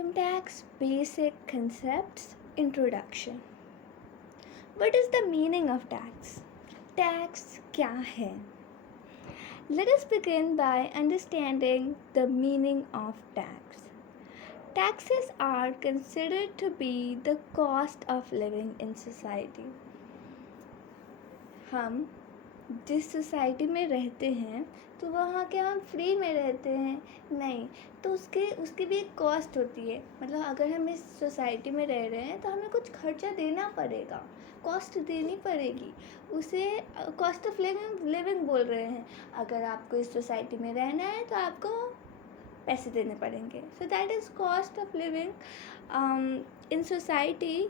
Income tax basic concepts introduction. What is the meaning of tax? Tax क्या है? Let us begin by understanding the meaning of tax. Taxes are considered to be the cost of living in society. हम जिस society में रहते हैं तो वहाँ क्या हम फ्री में रहते हैं? नहीं, तो उसकी भी एक कॉस्ट होती है. मतलब अगर हम इस सोसाइटी में रह रहे हैं तो हमें कुछ खर्चा देना पड़ेगा, कॉस्ट देनी पड़ेगी. उसे कॉस्ट ऑफ लिविंग बोल रहे हैं. अगर आपको इस सोसाइटी में रहना है तो आपको पैसे देने पड़ेंगे. So that is cost of living in society.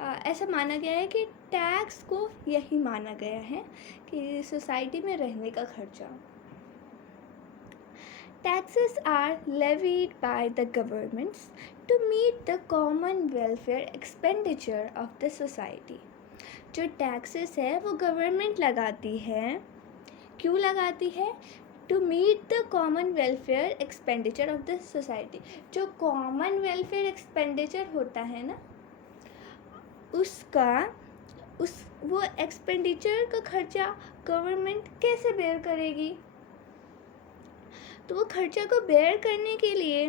ऐसा माना गया है कि टैक्स को यही माना गया है कि सोसाइटी में रहने का खर्चा. Taxes are levied by the governments to meet the common welfare expenditure of the society. जो टैक्सेस है वो गवर्नमेंट लगाती है. क्यों लगाती है? To meet the common welfare expenditure of the society. जो कॉमन वेलफेयर एक्सपेंडिचर होता है ना, वो एक्सपेंडिचर का खर्चा गवर्नमेंट कैसे बेयर करेगी? तो वो खर्चा को बेयर करने के लिए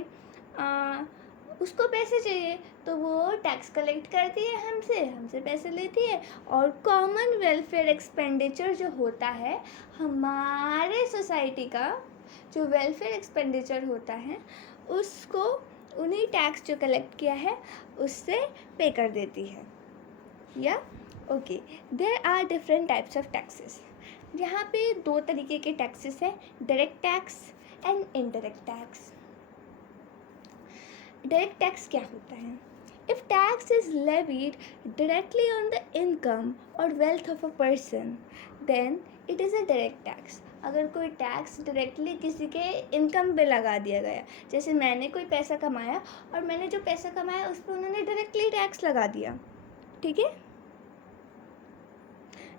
उसको पैसे चाहिए, तो वो टैक्स कलेक्ट करती है हमसे पैसे लेती है. और कॉमन वेलफेयर एक्सपेंडिचर जो होता है, हमारे सोसाइटी का जो वेलफेयर एक्सपेंडिचर होता है उसको उन्हीं टैक्स जो कलेक्ट किया है उससे पे कर देती है. या okay, there are different types of taxes. यहाँ पे 2 तरीके के टैक्सेस हैं, direct tax and indirect tax. Direct tax क्या होता है? If tax is levied directly on the income और wealth of a person then it is a direct tax. अगर कोई टैक्स डायरेक्टली किसी के इनकम पे लगा दिया गया, जैसे मैंने कोई पैसा कमाया और मैंने जो पैसा कमाया उस पर उन्होंने डायरेक्टली टैक्स लगा दिया, ठीक है.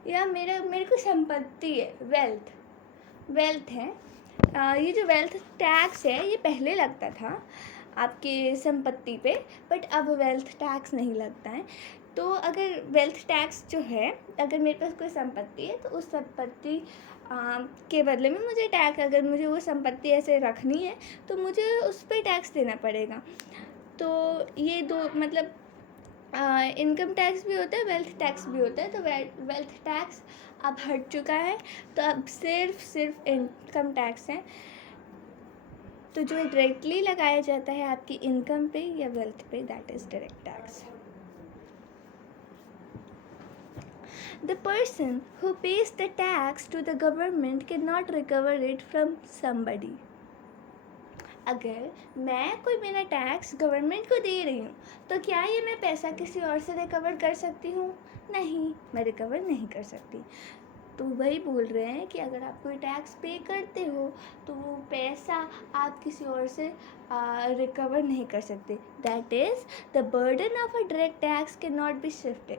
या मेरे को संपत्ति है, वेल्थ है. ये जो वेल्थ टैक्स है ये पहले लगता था आपके संपत्ति पे, बट अब वेल्थ टैक्स नहीं लगता है. तो अगर वेल्थ टैक्स जो है, अगर मेरे पास कोई संपत्ति है तो उस संपत्ति के बदले में मुझे टैक्स, अगर मुझे वो संपत्ति ऐसे रखनी है तो मुझे उस पर टैक्स देना पड़ेगा. तो ये 2 मतलब इनकम टैक्स भी होता है, वेल्थ टैक्स भी होता है. तो वेल्थ टैक्स अब हट चुका है, तो अब सिर्फ इनकम टैक्स है. तो जो डायरेक्टली लगाया जाता है आपकी इनकम पे या वेल्थ पे, that is direct tax. The person who pays the tax to the government cannot recover it from somebody. अगर मैं कोई मेरा टैक्स गवर्नमेंट को दे रही हूँ तो क्या ये मैं पैसा किसी और से रिकवर कर सकती हूँ? नहीं, मैं रिकवर नहीं कर सकती. तो वही बोल रहे हैं कि अगर आप कोई टैक्स पे करते हो तो वो पैसा आप किसी और से रिकवर नहीं कर सकते. That is the burden of a direct tax can not be shifted.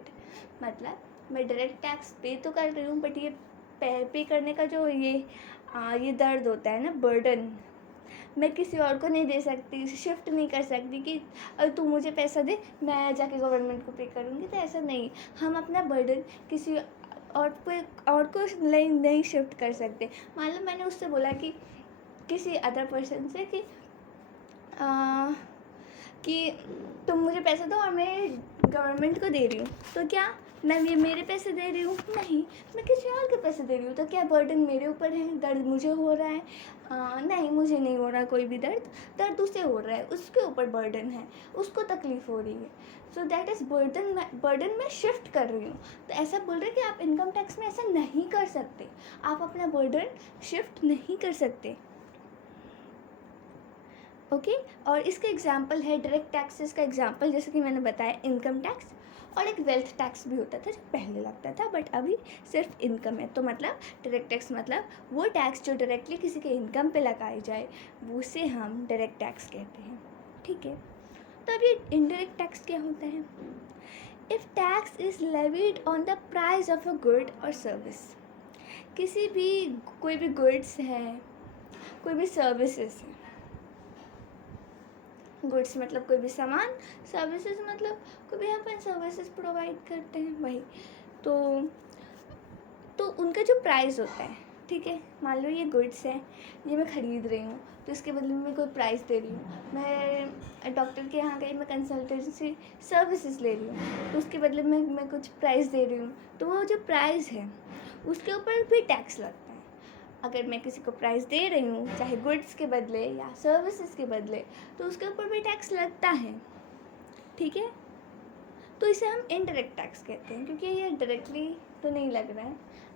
मतलब मैं डायरेक्ट टैक्स पे तो कर रही हूँ, बट ये पे करने का जो ये दर्द होता है ना, बर्डन, मैं किसी और को नहीं दे सकती, शिफ्ट नहीं कर सकती कि तू मुझे पैसा दे मैं जाके गवर्नमेंट को पे करूँगी. तो ऐसा नहीं, हम अपना बर्डन किसी और को नहीं शिफ्ट कर सकते. मान लो मैंने उससे बोला कि किसी अदर पर्सन से कि तुम मुझे पैसा दो और मैं गवर्नमेंट को दे रही हूँ, तो क्या मैं ये मेरे पैसे दे रही हूँ? नहीं, मैं किसी और के पैसे दे रही हूँ. तो क्या बर्डन मेरे ऊपर है? दर्द मुझे हो रहा है? नहीं, मुझे नहीं हो रहा कोई भी दर्द उसे हो रहा है, उसके ऊपर बर्डन है, उसको तकलीफ़ हो रही है. सो दैट इज़ बर्डन मैं शिफ्ट कर रही हूँ. तो ऐसा बोल रहे कि आप इनकम टैक्स में ऐसा नहीं कर सकते, आप अपना बर्डन शिफ्ट नहीं कर सकते. ओके, और इसका एग्जांपल है डायरेक्ट टैक्सेस का एग्जांपल, जैसे कि मैंने बताया इनकम टैक्स, और एक वेल्थ टैक्स भी होता था जो पहले लगता था, बट अभी सिर्फ इनकम है. तो मतलब डायरेक्ट टैक्स मतलब वो टैक्स जो डायरेक्टली किसी के इनकम पे लगाई जाए, उसे हम डायरेक्ट टैक्स कहते हैं, ठीक है. तो अब ये इनडायरेक्ट टैक्स क्या होता है? If tax is levied on the price of a good और सर्विस. कोई भी गुड्स है, कोई भी सर्विसेज है, गुड्स मतलब कोई भी सामान, सर्विसेज मतलब कोई भी अपन सर्विसेज प्रोवाइड करते हैं वही। तो उनका जो प्राइस होता है, ठीक है, मान लो ये गुड्स है, ये मैं ख़रीद रही हूँ, तो इसके बदले में मैं कोई प्राइस दे रही हूँ। मैं डॉक्टर के यहाँ गई, मैं कंसल्टेंसी सर्विसेज ले रही हूँ, तो उसके बदले में मैं कुछ प्राइस दे रही हूँ, तो वो जो प्राइस है उसके ऊपर भी टैक्स लगता है। अगर मैं किसी को प्राइस दे रही हूँ, चाहे गुड्स के बदले या सर्विसेज के बदले, तो उसके ऊपर भी टैक्स लगता है, ठीक है। तो इसे हम इनडायरेक्ट टैक्स कहते हैं, क्योंकि ये डायरेक्टली तो नहीं लग रहा है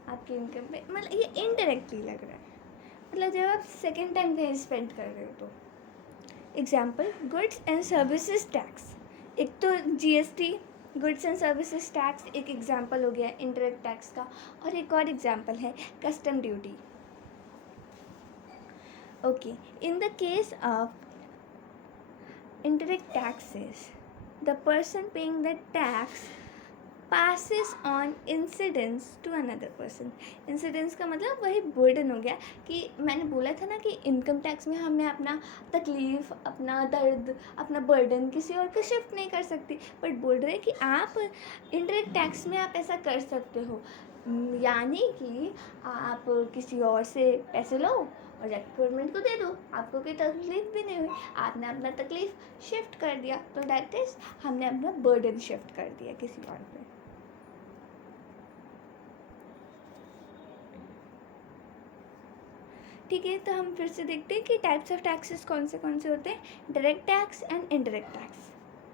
आपकी इनकम पे, मतलब ये इनडायरेक्टली लग रहा है, मतलब जब आप सेकेंड टाइम कहीं स्पेंड कर रहे हो तो। Example, goods and services tax, एक तो GST, goods and services tax एक एग्जाम्पल हो गया इनडायरेक्ट टैक्स का, और एक और एग्जाम्पल है custom duty. Okay, in the case of indirect taxes, the person paying the tax passes on incidence to another person. Incidence का मतलब वही burden हो गया, कि मैंने बोला था ना कि इनकम टैक्स में हमने अपना तकलीफ़, अपना दर्द, अपना बर्डन किसी और को शिफ्ट नहीं कर सकती, बट बोल रहे कि आप इनडायरेक्ट टैक्स में आप ऐसा कर सकते हो, यानी कि आप किसी और से पैसे लो और जाके गवर्नमेंट को दे दो, आपको कोई तकलीफ भी नहीं हुई, आपने अपना तकलीफ शिफ्ट कर दिया, तो दैट इज़ हमने अपना बर्डन शिफ्ट कर दिया किसी और पे। ठीक है, तो हम फिर से देखते हैं कि टाइप्स ऑफ टैक्सेस कौन से होते हैं, direct tax and indirect tax.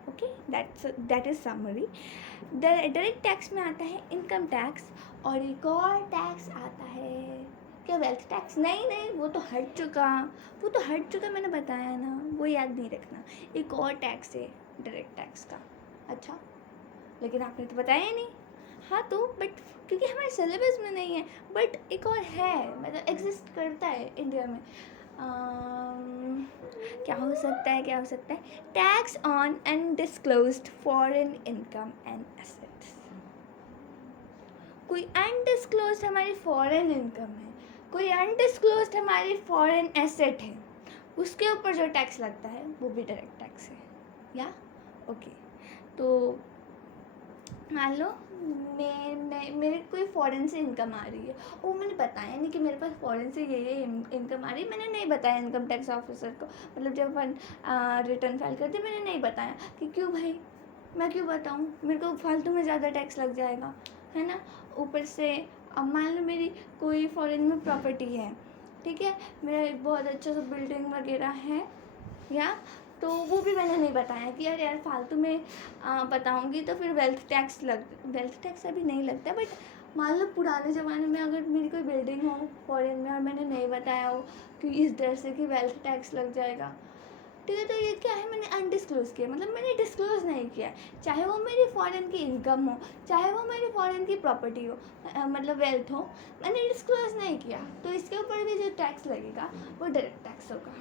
Okay, that is summary. Direct tax में आता है इनकम टैक्स, और एक और टैक्स आता है क्या, वेल्थ टैक्स, नहीं वो तो हट चुका, मैंने बताया ना, वो याद नहीं रखना। एक और टैक्स है डायरेक्ट टैक्स का, अच्छा, लेकिन आपने तो बताया ही नहीं। हाँ तो बट क्योंकि हमारे सिलेबस में नहीं है, बट एक और है, मतलब एग्जिस्ट करता है इंडिया में। क्या हो सकता है, tax on undisclosed foreign income and assets. कोई अनडिस्क्लोज्ड हमारी फॉरेन इनकम है, कोई अनडिस्क्लोज्ड हमारी फॉरेन एसेट है, उसके ऊपर जो टैक्स लगता है वो भी डायरेक्ट टैक्स है, या ओके। तो मान लो मेरे कोई फॉरेन से इनकम आ रही है, वो मैंने बताया नहीं कि मेरे पास फॉरेन से ये इनकम आ रही है, मैंने नहीं बताया इनकम टैक्स ऑफिसर को, मतलब जब अपन रिटर्न फाइल करते मैंने नहीं बताया कि क्यों भाई, मैं क्यों बताऊँ, मेरे को फालतू में ज़्यादा टैक्स लग जाएगा, है ना। ऊपर से अब मान लो मेरी कोई फॉरेन में प्रॉपर्टी है, ठीक है, मेरा एक बहुत अच्छा सा बिल्डिंग वगैरह है, या तो वो भी मैंने नहीं बताया कि यार फालतू में बताऊंगी तो फिर वेल्थ टैक्स अभी नहीं लगता, बट मान लो पुराने ज़माने में अगर मेरी कोई बिल्डिंग हो फॉरेन में और मैंने नहीं बताया हो कि इस डर से कि वेल्थ टैक्स लग जाएगा, ठीक है, तो ये क्या है, मैंने अनडिस्क्लोज किया, मतलब मैंने डिस्क्लोज नहीं किया, चाहे वो मेरी फॉरेन की इनकम हो, चाहे वो मेरी फॉरेन की प्रॉपर्टी हो, मतलब वेल्थ हो, मैंने डिस्क्लोज नहीं किया, तो इसके ऊपर भी जो टैक्स लगेगा वो डायरेक्ट टैक्स होगा।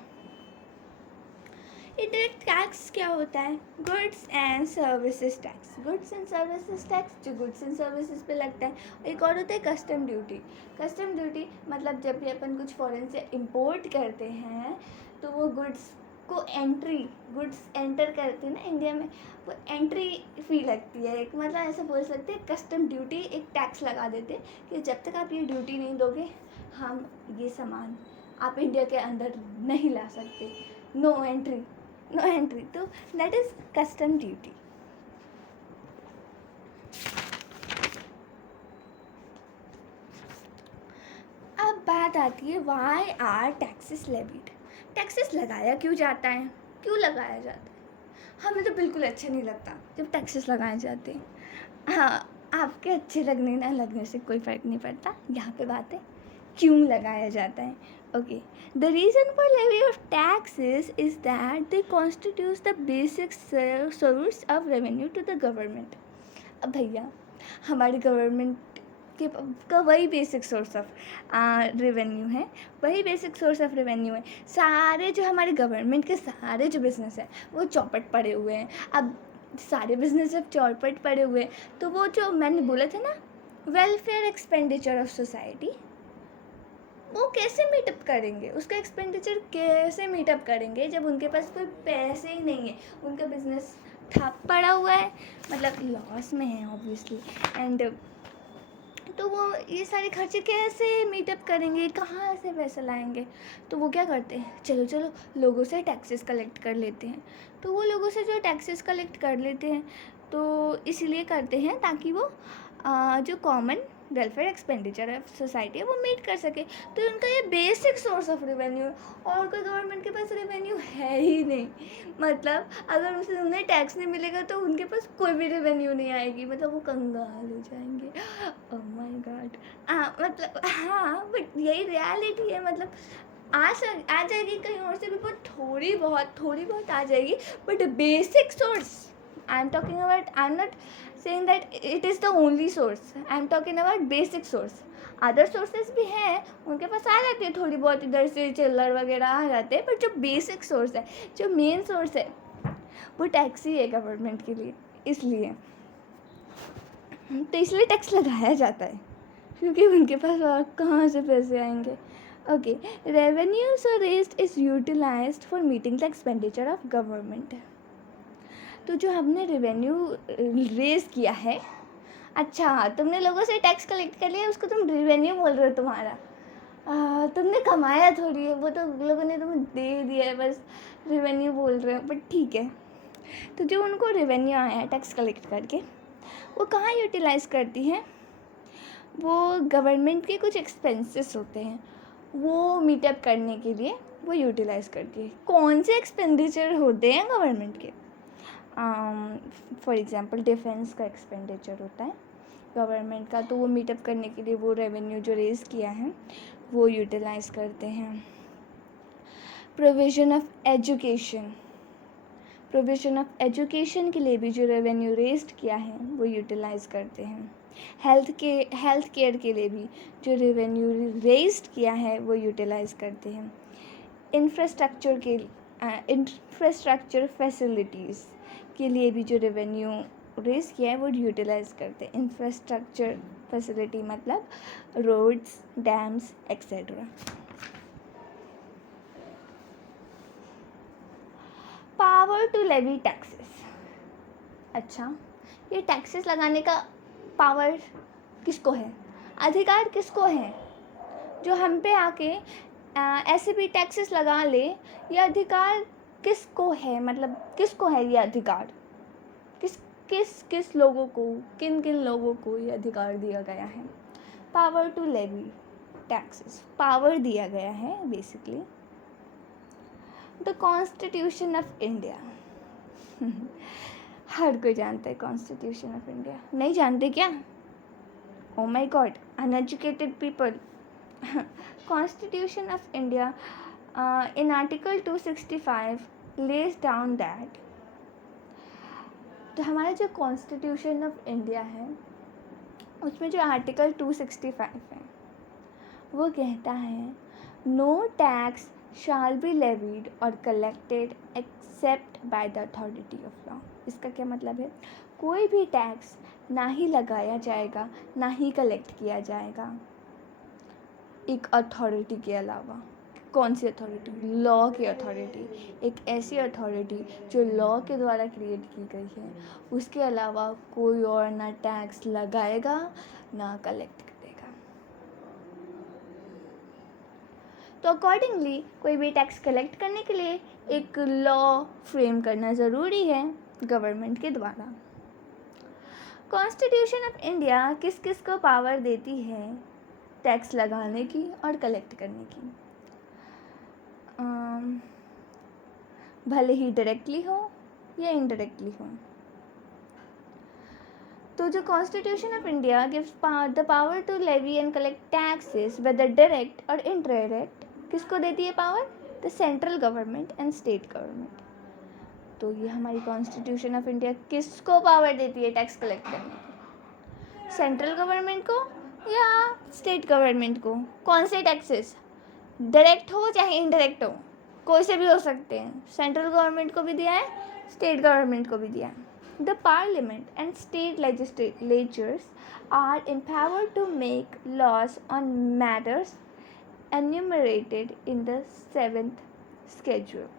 इनडायरेक्ट टैक्स क्या होता है, goods and services tax, goods and services tax जो गुड्स एंड सर्विसेज पे लगता है। एक और होता है कस्टम ड्यूटी। कस्टम ड्यूटी मतलब जब भी अपन कुछ फॉरेन से इंपोर्ट करते हैं तो वो गुड्स एंटर करते हैं ना इंडिया में, वो एंट्री फी लगती है एक, मतलब ऐसा बोल सकते हैं कस्टम ड्यूटी एक टैक्स लगा देते हैं कि जब तक आप ये ड्यूटी नहीं दोगे हम ये सामान आप इंडिया के अंदर नहीं ला सकते, नो एंट्री, तो दैट इज कस्टम ड्यूटी। अब बात आती है why are taxes levied, taxes लगाया क्यों जाता है, हमें तो बिल्कुल अच्छा नहीं लगता जब टैक्सेस लगाए जाते हैं। हाँ, आपके अच्छे लगने ना लगने से कोई फ़र्क नहीं पड़ता, यहाँ पे बात है क्यों लगाया जाता है। Okay, the reason for levy of taxes is that they constitute the basic source of revenue to the government. अब भैया हमारी गवर्नमेंट का वही बेसिक सोर्स ऑफ रेवेन्यू है, सारे जो हमारे गवर्नमेंट के सारे जो बिज़नेस है वो चौपट पड़े हुए हैं। अब सारे बिज़नेस जब चौपट पड़े हुए हैं तो वो जो मैंने बोला था ना वेलफेयर एक्सपेंडिचर ऑफ सोसाइटी, वो कैसे मीटअप करेंगे, उसका एक्सपेंडिचर कैसे मीटअप करेंगे जब उनके पास कोई पैसे ही नहीं है, उनका बिजनेस ठप पड़ा हुआ है, मतलब लॉस में है ऑब्वियसली। एंड तो वो ये सारे खर्चे कैसे मीटअप करेंगे, कहाँ से पैसा लाएंगे? तो वो क्या करते हैं, चलो चलो लोगों से टैक्सेस कलेक्ट कर लेते हैं। तो वो लोगों से जो टैक्सेस कलेक्ट कर लेते हैं तो इसलिए करते हैं ताकि वो जो common welfare expenditure of society है वो मीट कर सके। तो उनका ये बेसिक सोर्स ऑफ रेवेन्यू, और कोई गवर्नमेंट के पास रेवेन्यू है ही नहीं। मतलब अगर उसे उन्हें टैक्स नहीं मिलेगा तो उनके पास कोई भी रेवेन्यू नहीं आएगी, मतलब वो कंगाल हो जाएंगे। Oh my God. मतलब हाँ, बट यही रियलिटी है। मतलब आ जाएगी कहीं और से भी, बहुत थोड़ी बहुत आ जाएगी, but basic source I am talking about, I am not saying that it is the only source, I am talking about basic source. Other sources भी हैं, उनके पास आ जाती है थोड़ी बहुत, इधर से चिल्लर वगैरह आ जाते हैं, बट जो बेसिक सोर्स है, जो मेन सोर्स है, वो टैक्स ही है गवर्नमेंट के लिए। इसलिए तो इसलिए टैक्स लगाया जाता है, क्योंकि उनके पास और कहाँ से पैसे आएंगे। Okay, revenues raised is utilised for meeting the expenditure of government. तो जो हमने रेवेन्यू रेज किया है, अच्छा तुमने लोगों से टैक्स कलेक्ट कर लिया, उसको तुम रेवेन्यू बोल रहे हो तुम्हारा, तुमने कमाया थोड़ी है, वो तो लोगों ने तुम्हें दे दिया है, बस रेवेन्यू बोल रहे हो, बट ठीक है। तो जो उनको रेवेन्यू आया है टैक्स कलेक्ट करके, वो कहाँ यूटिलाइज़ करती हैं, वो गवर्नमेंट के कुछ एक्सपेंसेस होते हैं वो मीटअप करने के लिए वो यूटिलाइज़ करती है। कौन से एक्सपेंडिचर होते हैं गवर्नमेंट के? फॉर एग्ज़ाम्पल डिफेंस का एक्सपेंडिचर होता है गवर्नमेंट का, तो वो मीटअप करने के लिए वो रेवेन्यू जो रेज़ किया है वो यूटिलाइज़ करते हैं। प्रोविज़न ऑफ एजुकेशन के लिए भी जो रेवेन्यू रेज्ड किया है वो यूटिलाइज़ करते हैं। हेल्थ केयर के लिए भी जो रेवेन्यू रेज्ड किया है वो यूटिलाइज़ करते हैं। इंफ्रास्ट्रक्चर फैसिलिटीज़ के लिए भी जो रेवेन्यू रेज किया है वो यूटिलाइज़ करते हैं। इंफ्रास्ट्रक्चर फैसिलिटी मतलब roads, dams etcetera. Power to levy taxes. अच्छा, ये टैक्सेस लगाने का पावर किसको है, अधिकार किसको है? जो हम पे आके ऐसे भी टैक्सेस लगा ले, ये अधिकार किसको है? मतलब किसको है ये अधिकार? किस लोगों को, किन लोगों को ये अधिकार दिया गया है? Power to levy taxes, power दिया गया है basically. The constitution of India. हर कोई जानता है कॉन्स्टिट्यूशन ऑफ इंडिया, नहीं जानते क्या? Oh my God, uneducated people. Constitution of India in Article 265 lays down that, तो हमारा जो कॉन्स्टिट्यूशन ऑफ इंडिया है उसमें जो आर्टिकल 265 है वो कहता है no tax shall be levied और collected except by the authority of law. इसका क्या मतलब है? कोई भी टैक्स ना ही लगाया जाएगा ना ही कलेक्ट किया जाएगा एक अथॉरिटी के अलावा। कौन सी अथॉरिटी? लॉ की अथॉरिटी। एक ऐसी अथॉरिटी जो लॉ के द्वारा क्रिएट की गई है, उसके अलावा कोई और ना टैक्स लगाएगा ना कलेक्ट करेगा। तो अकॉर्डिंगली कोई भी टैक्स कलेक्ट करने के लिए एक लॉ फ्रेम करना ज़रूरी है गवर्नमेंट के द्वारा। कॉन्स्टिट्यूशन ऑफ इंडिया किस किस को पावर देती है टैक्स लगाने की और कलेक्ट करने की? भले ही डायरेक्टली हो या इनडायरेक्टली हो। तो जो constitution of India gives the power to levy and collect taxes whether direct और इनडायरेक्ट, किसको देती है power? The central government and state government. तो ये हमारी कॉन्स्टिट्यूशन ऑफ इंडिया किसको पावर देती है टैक्स कलेक्ट करने की? सेंट्रल गवर्नमेंट को या स्टेट गवर्नमेंट को? कौन से टैक्सेस? डायरेक्ट हो चाहे इनडायरेक्ट हो, कोई से भी हो सकते हैं। सेंट्रल गवर्नमेंट को भी दिया है, स्टेट गवर्नमेंट को भी दिया है। The parliament and state legislatures are empowered to make laws on matters enumerated in the 7th schedule.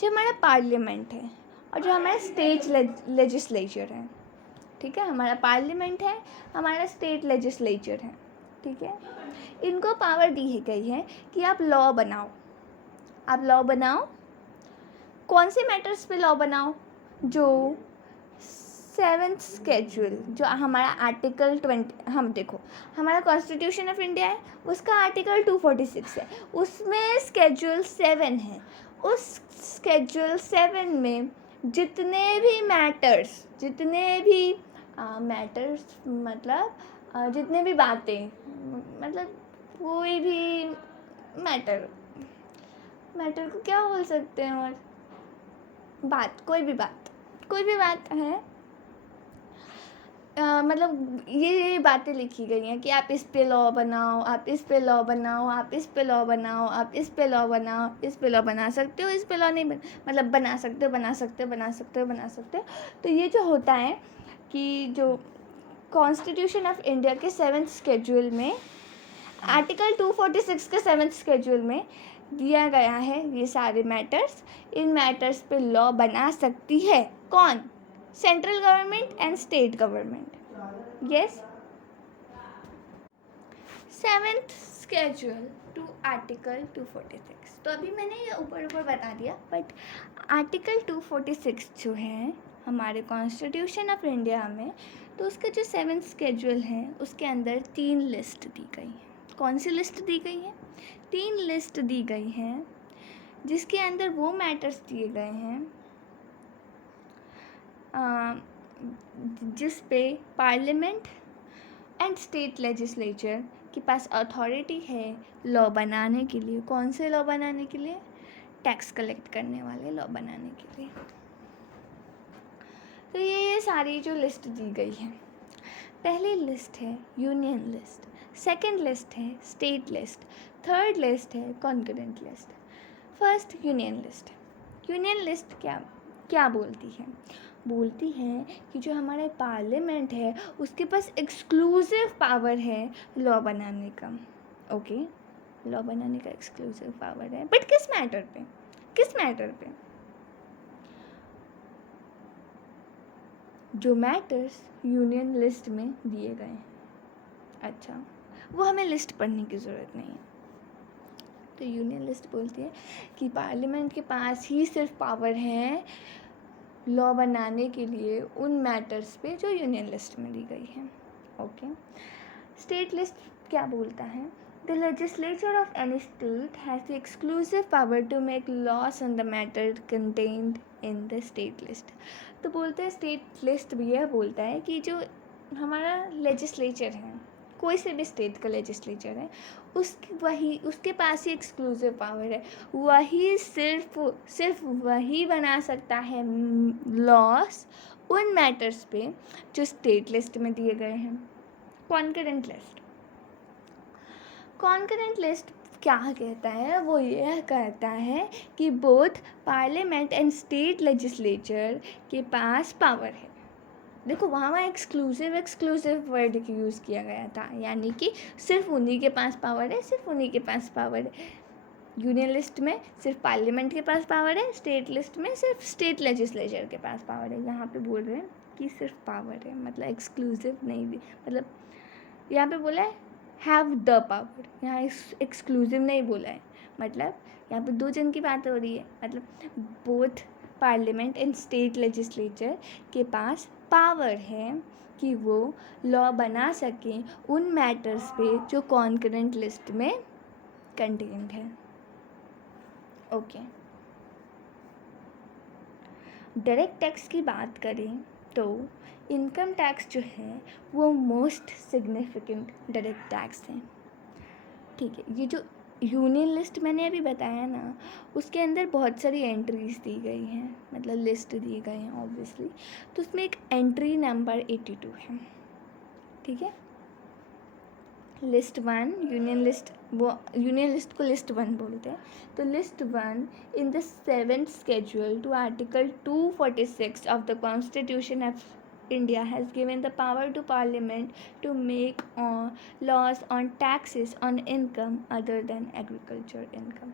जो हमारा पार्लियामेंट है और जो हमारा स्टेट लेजिस्लेचर है, ठीक है, हमारा पार्लियामेंट है, हमारा स्टेट लेजिस्लेचर है, ठीक है, इनको पावर दी गई है कि आप लॉ बनाओ. आप लॉ बनाओ. कौन से मैटर्स पे लॉ बनाओ? जो 7th स्केड्यूल, जो हमारा आर्टिकल 20, हम देखो हमारा कॉन्स्टिट्यूशन ऑफ इंडिया है, उसका आर्टिकल 246 है, उसमें स्केड्यूल 7 है. उस स्केड्यूल 7 में जितने भी मैटर्स मतलब जितने भी बातें, मतलब कोई भी मैटर को क्या बोल सकते हैं, और कोई भी बात है, मतलब ये बातें लिखी गई हैं कि आप इस पे लॉ बनाओ, आप इस पे लॉ बनाओ, आप इस पे लॉ बनाओ, आप इस पे लॉ बनाओ, इस पे लॉ बना सकते हो, इस पे लॉ नहीं मतलब बना सकते हो. तो ये जो होता है कि जो कॉन्स्टिट्यूशन ऑफ इंडिया के 7th स्केड्यूल में, आर्टिकल 246 के 7th स्केड्यूल में दिया गया है ये सारे मैटर्स. इन मैटर्स पे लॉ बना सकती है कौन? Central government and state government. Yes. 7th schedule to article 246. तो अभी मैंने ये ऊपर बता दिया, बट आर्टिकल 246 जो है हमारे कॉन्स्टिट्यूशन ऑफ इंडिया में, तो उसका जो 7th स्केड्यूल है उसके अंदर 3 लिस्ट दी गई है. कौन सी लिस्ट दी गई है? 3 लिस्ट दी गई हैं, जिसके अंदर वो मैटर्स दिए गए हैं जिस पे पार्लियामेंट एंड स्टेट लेजिस्लेचर के पास अथॉरिटी है लॉ बनाने के लिए. कौन से लॉ बनाने के लिए? टैक्स कलेक्ट करने वाले लॉ बनाने के लिए. तो ये सारी जो लिस्ट दी गई है, पहली लिस्ट है यूनियन लिस्ट, सेकंड लिस्ट है स्टेट लिस्ट, थर्ड लिस्ट है concurrent list. First union list. Union list क्या बोलती है कि जो हमारा पार्लियामेंट है उसके पास एक्सक्लूसिव पावर है लॉ बनाने का. ओके, लॉ बनाने का एक्सक्लूसिव पावर है, बट किस मैटर पे? जो मैटर्स यूनियन लिस्ट में दिए गए हैं. अच्छा, वो हमें लिस्ट पढ़ने की ज़रूरत नहीं है. तो यूनियन लिस्ट बोलती है कि पार्लियामेंट के पास ही सिर्फ पावर है लॉ बनाने के लिए उन मैटर्स पे जो यूनियन लिस्ट में दी गई है. ओके. स्टेट लिस्ट क्या बोलता है? The legislature of any state has the exclusive power to make laws on the matter contained in the state list. तो बोलते हैं स्टेट लिस्ट भी यह बोलता है कि जो हमारा लेजिस्लेचर है, कोई से भी स्टेट का लेजिस्लेचर है, उसके पास ही एक्सक्लूसिव पावर है. वही सिर्फ वही बना सकता है लॉस उन मैटर्स पे जो स्टेट लिस्ट में दिए गए हैं. कॉन्करेंट लिस्ट क्या कहता है? वो यह कहता है कि both parliament and state legislature के पास पावर है. देखो वहाँ एक्सक्लूसिव वर्ड यूज़ किया गया था, यानी कि सिर्फ उन्हीं के पास पावर है. यूनियन लिस्ट में सिर्फ पार्लियामेंट के पास पावर है, स्टेट लिस्ट में सिर्फ स्टेट लेजिस्लेचर के पास पावर है. यहाँ पे बोल रहे हैं कि सिर्फ पावर है, मतलब एक्सक्लूसिव नहीं भी, मतलब यहाँ पे बोला है हैव द पावर, यहाँ एक्सक्लूसिव नहीं बोला है. मतलब यहाँ पे 2 जन की बात हो रही है, मतलब both parliament and state legislature के पास पावर है कि वो लॉ बना सकें उन मैटर्स पे जो कॉन्करेंट लिस्ट में कंटेन्ड है. ओके. डायरेक्ट टैक्स की बात करें तो इनकम टैक्स जो है वो मोस्ट सिग्निफिकेंट डायरेक्ट टैक्स है. ठीक है. ये जो यूनियन लिस्ट मैंने अभी बताया ना, उसके अंदर बहुत सारी एंट्रीज दी गई हैं, मतलब लिस्ट दिए गए हैं ऑब्वियसली. तो उसमें एक एंट्री नंबर 82 है. ठीक है. लिस्ट 1 यूनियन लिस्ट को लिस्ट 1 बोलते हैं. तो list 1 in the 7th schedule to article 246 of the constitution ऑफ India has given the power to Parliament to make laws on taxes on income other than agriculture income.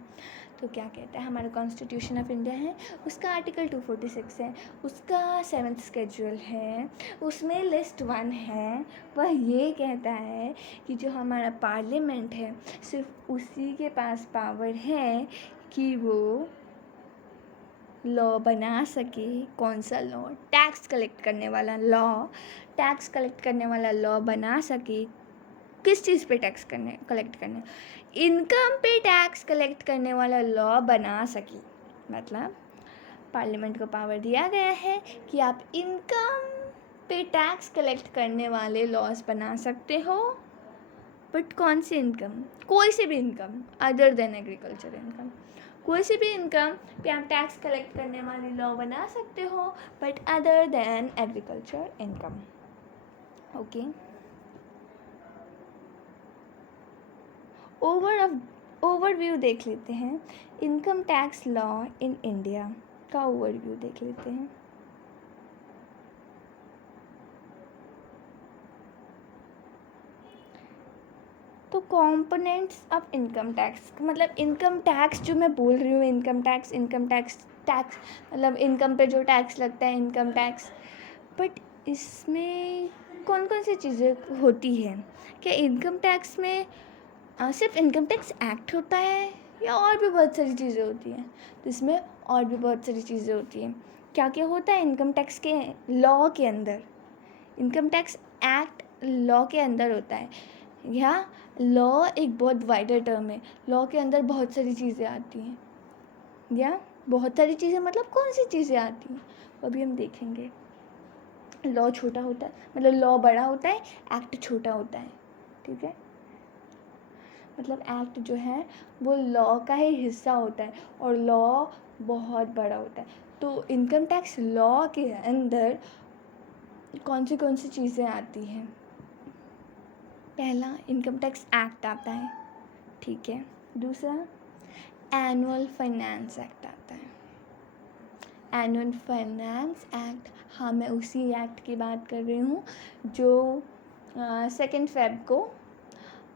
तो क्या कहता है हमारा कॉन्स्टिट्यूशन ऑफ इंडिया है, उसका article 246 है, उसका 7th स्केड्यूल है, उसमें लिस्ट 1 है। वह ये कहता है कि जो हमारा पार्लियामेंट है सिर्फ उसी के पास पावर है कि वो लॉ बना सके। कौन सा लॉ? टैक्स कलेक्ट करने वाला लॉ। टैक्स कलेक्ट करने वाला लॉ बना सके। किस चीज़ पे टैक्स कलेक्ट करने? इनकम पे टैक्स कलेक्ट करने वाला लॉ बना सके। मतलब पार्लियामेंट को पावर दिया गया है कि आप इनकम पे टैक्स कलेक्ट करने वाले लॉज बना सकते हो। बट कौन सी इनकम? कोई से भी income other than agriculture income. कोई सी भी इनकम पे आप टैक्स कलेक्ट करने वाले लॉ बना सकते हो, but other than agriculture income. Okay, overview देख लेते हैं। Income tax law in India का ओवरव्यू देख लेते हैं। तो कॉम्पोनेंट्स ऑफ इनकम टैक्स, मतलब इनकम टैक्स जो मैं बोल रही हूँ, इनकम टैक्स मतलब इनकम पे जो टैक्स लगता है इनकम टैक्स। बट इसमें कौन कौन सी चीज़ें होती हैं? क्या इनकम टैक्स में सिर्फ इनकम टैक्स एक्ट होता है या और भी बहुत सारी चीज़ें होती हैं? तो इसमें और भी बहुत सारी चीज़ें होती हैं। क्या क्या होता है इनकम टैक्स के लॉ के अंदर? इनकम टैक्स एक्ट लॉ के अंदर होता है। या लॉ एक बहुत वाइडर टर्म है, लॉ के अंदर बहुत सारी चीज़ें आती हैं। या बहुत सारी चीज़ें मतलब कौन सी चीज़ें आती हैं वो अभी हम देखेंगे। लॉ छोटा होता है, मतलब लॉ बड़ा होता है, एक्ट छोटा होता है। ठीक है, मतलब एक्ट जो है वो लॉ का ही हिस्सा होता है और लॉ बहुत बड़ा होता है। तो इनकम टैक्स लॉ के अंदर कौन सी चीज़ें आती हैं? पहला इनकम टैक्स एक्ट आता है, ठीक है। दूसरा एनुअल फाइनेंस एक्ट आता है। एनुअल फाइनेंस एक्ट, हाँ मैं उसी एक्ट की बात कर रही हूँ जो 2 फ़रवरी को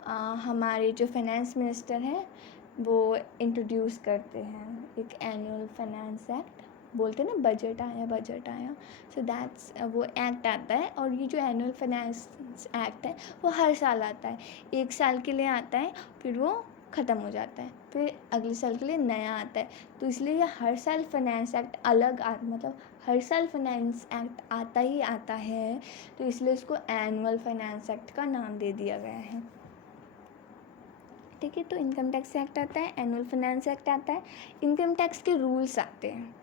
हमारे जो फाइनेंस मिनिस्टर हैं वो इंट्रोड्यूस करते हैं। एक एनुअल फाइनेंस एक्ट बोलते हैं ना, बजट आया। सो दैट्स वो एक्ट आता है। और ये जो एनुअल फाइनेंस एक्ट है वो हर साल आता है। 1 साल के लिए आता है, फिर वो ख़त्म हो जाता है, फिर अगले साल के लिए नया आता है। तो इसलिए ये हर साल फाइनेंस एक्ट मतलब हर साल फाइनेंस एक्ट आता ही आता है, तो इसलिए इसको एनुअल फाइनेंस एक्ट का नाम दे दिया गया है। ठीक है, तो इनकम टैक्स एक्ट आता है, एनुअल फाइनेंस एक्ट आता है, इनकम टैक्स के रूल्स आते हैं,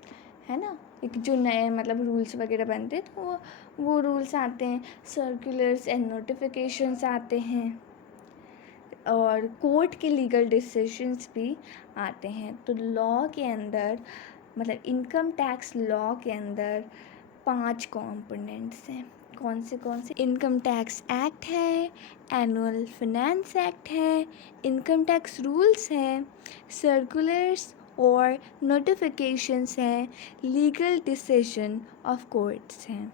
है ना। एक जो नए मतलब रूल्स वगैरह बनते हैं तो वो रूल्स आते हैं, सर्कुलर्स एंड नोटिफिकेशंस आते हैं और कोर्ट के लीगल डिसीजंस भी आते हैं। तो लॉ के अंदर मतलब इनकम टैक्स लॉ के अंदर 5 कॉम्पोनेंट्स हैं। कौन से? इनकम टैक्स एक्ट है, एनुअल फाइनेंस एक्ट है, इनकम टैक्स रूल्स हैं, सर्कुलर्स और नोटिफिकेशंस हैं, लीगल डिसीजन ऑफ कोर्ट्स हैं।